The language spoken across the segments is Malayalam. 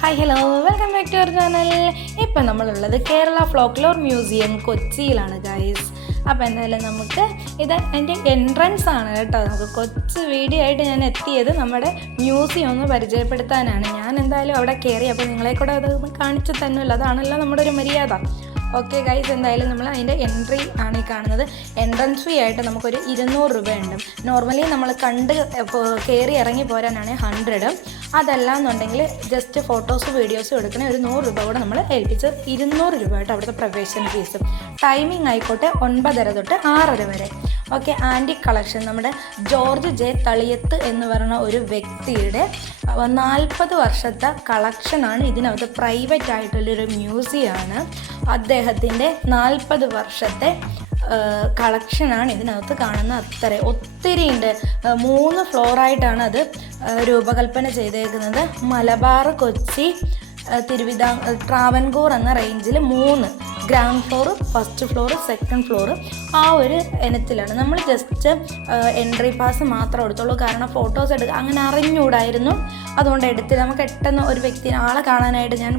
Hi hello welcome back to our channel. ഇപ്പം നമ്മളുള്ളത് കേരള ഫോക്ലോർ മ്യൂസിയം കൊച്ചിയിലാണ് ഗൈസ്. അപ്പോൾ എന്തായാലും നമുക്ക് ഇത് എൻ്റെ എൻട്രൻസ് ആണ് കേട്ടോ. നമുക്ക് കൊച്ചു വീഡിയോ ആയിട്ട് ഞാൻ എത്തിയത് നമ്മുടെ മ്യൂസിയം ഒന്ന് പരിചയപ്പെടുത്താനാണ്. ഞാൻ എന്തായാലും അവിടെ കയറി അപ്പോൾ നിങ്ങളെ കൂടെ അത് കാണിച്ചു തന്നുമല്ലോ, അതാണല്ലോ നമ്മുടെ ഒരു മര്യാദ. ഓക്കെ ഗൈസ്, എന്തായാലും നമ്മൾ അതിൻ്റെ എൻട്രി ആണ് ഈ കാണുന്നത്. എൻട്രൻസ് ഫീ ആയിട്ട് നമുക്കൊരു 200 രൂപയുണ്ട്. നോർമലി നമ്മൾ കയറി ഇറങ്ങി പോരാനാണ് 100. അതല്ലാന്നുണ്ടെങ്കിൽ ജസ്റ്റ് ഫോട്ടോസ് വീഡിയോസും എടുക്കണേ ഒരു 100 രൂപ കൂടെ നമ്മൾ ഏൽപ്പിച്ച് 200 രൂപ ആയിട്ട് അവിടുത്തെ പ്രവേശന ഫീസ്. ടൈമിംഗ് ആയിക്കോട്ടെ 9:30 തൊട്ട് 6:30 വരെ. ഓക്കെ, ആൻറ്റിക് കളക്ഷൻ നമ്മുടെ ജോർജ് ജെ തളിയത്ത് എന്ന് പറയുന്ന ഒരു വ്യക്തിയുടെ 40 വർഷത്തെ കളക്ഷനാണ് ഇതിനകത്ത്. പ്രൈവറ്റ് ആയിട്ടുള്ളൊരു മ്യൂസിയമാണ്. അദ്ദേഹത്തിൻ്റെ 40 വർഷത്തെ കളക്ഷനാണ് ഇതിനകത്ത് കാണുന്നത്. ഒത്തിരി ഉണ്ട്. 3 ഫ്ലോറായിട്ടാണ് അത് രൂപകൽപ്പന ചെയ്തേക്കുന്നത്. മലബാർ, കൊച്ചി, ട്രാവൻകൂർ എന്ന റേഞ്ചിൽ 3 ground floor, first floor, second floor ആ ഒരു ഇനത്തിലാണ്. നമ്മൾ ജസ്റ്റ് എൻട്രി പാസ് മാത്രമേ എടുത്തുള്ളൂ. കാരണം ഫോട്ടോസ് എടുക്കുക അങ്ങനെ അറിഞ്ഞുകൂടായിരുന്നു, അതുകൊണ്ട് എടുത്തില്ല. നമുക്ക് പെട്ടെന്ന് ഒരു വ്യക്തി ആളെ കാണാനായിട്ട് ഞാൻ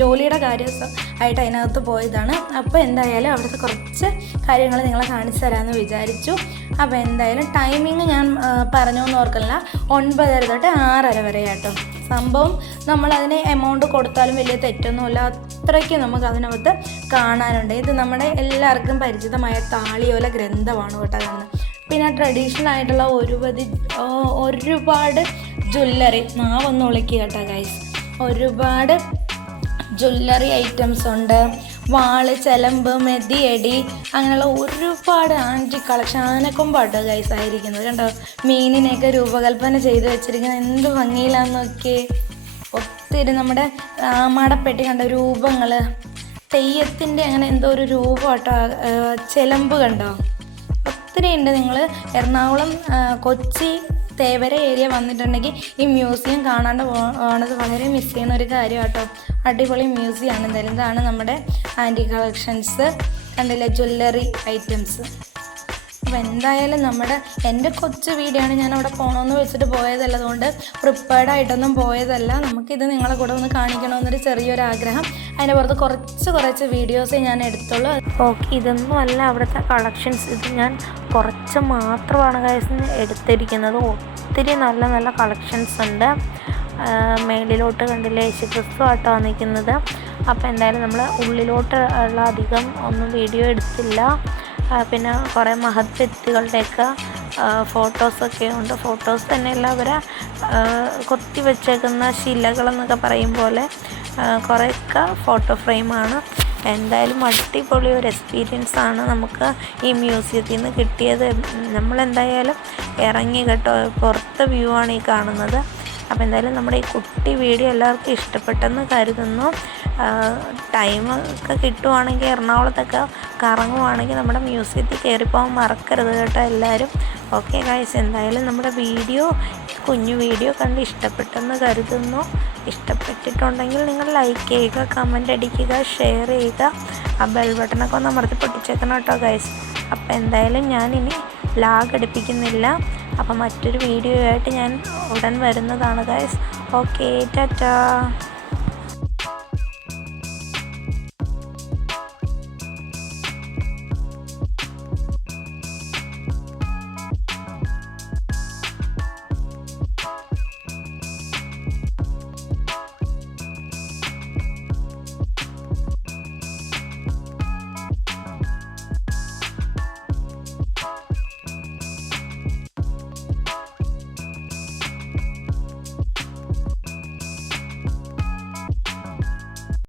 ജോലിയുടെ കാര്യമായിട്ട് അതിനകത്ത് പോയതാണ്. അപ്പോൾ എന്തായാലും അവിടുത്തെ കുറച്ച് കാര്യങ്ങൾ നിങ്ങളെ കാണിച്ചു തരാമെന്ന് വിചാരിച്ചു. അപ്പോൾ എന്തായാലും ടൈമിങ് ഞാൻ പറഞ്ഞോന്ന് ഓർക്കില്ല, 9:30 തൊട്ട് 6:30 വരെ കേട്ടോ. സംഭവം നമ്മളതിന് എമൗണ്ട് കൊടുത്താലും വലിയ തെറ്റൊന്നുമില്ല, അത്രയ്ക്ക് നമുക്ക് അതിനകത്ത് കാണാനുണ്ട്. ഇത് നമ്മുടെ എല്ലാവർക്കും പരിചിതമായ താളിയോല ഗ്രന്ഥമാണ് കേട്ടോ കാണുന്നത്. പിന്നെ ട്രഡീഷണൽ ആയിട്ടുള്ള ഒരുപാട് ജ്വല്ലറി, നാവൊന്ന് വിളിക്കുക കേട്ടോ ഗൈസ്, ഒരുപാട് ജ്വല്ലറി ഐറ്റംസ് ഉണ്ട്. വാള്, ചെലമ്പ്, മെതിയടി, അങ്ങനെയുള്ള ഒരുപാട് ആൻറ്റിക് കളക്ഷൻ. ആനക്കൊമ്പാട്ടോ ഗൈസ് ആയിരിക്കുന്നത് കണ്ടോ. മീനിനെയൊക്കെ രൂപകൽപ്പന ചെയ്ത് വെച്ചിരിക്കുന്നത് എന്ത് ഭംഗിയിലാന്നൊക്കെ. ഒത്തിരി നമ്മുടെ മടപ്പെട്ടി കണ്ട രൂപങ്ങൾ, തെയ്യത്തിൻ്റെ അങ്ങനെ എന്തോ ഒരു രൂപം കേട്ടോ. ചെലമ്പ് കണ്ടോ, ഒത്തിരി ഉണ്ട്. നിങ്ങൾ എറണാകുളം, കൊച്ചി, തേവര ഏരിയ വന്നിട്ടുണ്ടെങ്കിൽ ഈ മ്യൂസിയം കാണാണ്ട് പോണത് വളരെ മിസ് ചെയ്യുന്ന ഒരു കാര്യം കേട്ടോ. അടിപൊളി മ്യൂസിയമാണ്. എന്തായാലും ഇതാണ് നമ്മുടെ ആൻറ്റിക് കളക്ഷൻസ്, കണ്ടില്ലേ, ജ്വല്ലറി ഐറ്റംസ്. അപ്പോൾ എന്തായാലും എൻ്റെ കൊച്ചു വീഡിയോ ആണ്. ഞാൻ അവിടെ പോകണമെന്ന് വെച്ചിട്ട് പോയതല്ല, അതുകൊണ്ട് പ്രിപ്പയർഡായിട്ടൊന്നും പോയതല്ല. നമുക്കിത് നിങ്ങളെ കൂടെ ഒന്ന് കാണിക്കണമെന്നൊരു ചെറിയൊരു ആഗ്രഹം. അതിൻ്റെ പുറത്ത് കുറച്ച് വീഡിയോസേ ഞാൻ എടുത്തുള്ളൂ. ഓക്കെ, ഇതൊന്നും അല്ല അവിടുത്തെ കളക്ഷൻസ്. ഇത് ഞാൻ കുറച്ച് മാത്രമാണ് ഗൈസ് എടുത്തിരിക്കുന്നത്. ഒത്തിരി നല്ല നല്ല കളക്ഷൻസ് ഉണ്ട്. മേളിലോട്ട് കണ്ടില്ലേ, യേശുക്രിസ്തു ആട്ടോ നിൽക്കുന്നത്. അപ്പോൾ എന്തായാലും നമ്മൾ ഉള്ളിലോട്ട് ഉള്ള അധികം ഒന്നും വീഡിയോ എടുത്തില്ല. പിന്നെ കുറേ മഹത് വ്യക്തികളുടെയൊക്കെ ഫോട്ടോസൊക്കെ ഉണ്ട്. ഫോട്ടോസ് തന്നെയല്ല, അവരെ കൊത്തി വെച്ചേക്കുന്ന ശിലകളെന്നൊക്കെ പറയും പോലെ കുറേയൊക്കെ ഫോട്ടോ ഫ്രെയിമാണ്. എന്തായാലും അടിപൊളി ഒരു എക്സ്പീരിയൻസ് ആണ് നമുക്ക് ഈ മ്യൂസിയത്തിൽ നിന്ന് കിട്ടിയത്. നമ്മളെന്തായാലും ഇറങ്ങി കേട്ടോ. പുറത്തെ വ്യൂ ആണ് ഈ കാണുന്നത്. അപ്പോൾ എന്തായാലും നമ്മുടെ ഈ കുട്ടി വീഡിയോ എല്ലാവർക്കും ഇഷ്ടപ്പെട്ടെന്ന് കരുതുന്നു. ടൈമൊക്കെ കിട്ടുവാണെങ്കിൽ എറണാകുളത്തൊക്കെ കറങ്ങുവാണെങ്കിൽ നമ്മുടെ മ്യൂസിയത്തിൽ കയറിപ്പോകാൻ മറക്കരുത് കേട്ടോ എല്ലാവരും. ഓക്കെ ഗൈസ്, എന്തായാലും നമ്മുടെ കുഞ്ഞു വീഡിയോ കണ്ട് ഇഷ്ടപ്പെട്ടെന്ന് കരുതുന്നു. ഇഷ്ടപ്പെട്ടിട്ടുണ്ടെങ്കിൽ നിങ്ങൾ ലൈക്ക് ചെയ്യുക, കമൻ്റ് അടിക്കുക, ഷെയർ ചെയ്യുക. ആ ബെൽ ബട്ടണൊക്കെ ഒന്ന് അമർത്തി പൊട്ടിച്ചേക്കണം കേട്ടോ ഗൈസ്. അപ്പോൾ എന്തായാലും ഞാനിനി ലാഗ് അടുപ്പിക്കുന്നില്ല. അപ്പോൾ മറ്റൊരു വീഡിയോ ആയിട്ട് ഞാൻ ഉടൻ വരുന്നതാണ് ഗൈസ്. ഓക്കെ, ടാറ്റാ.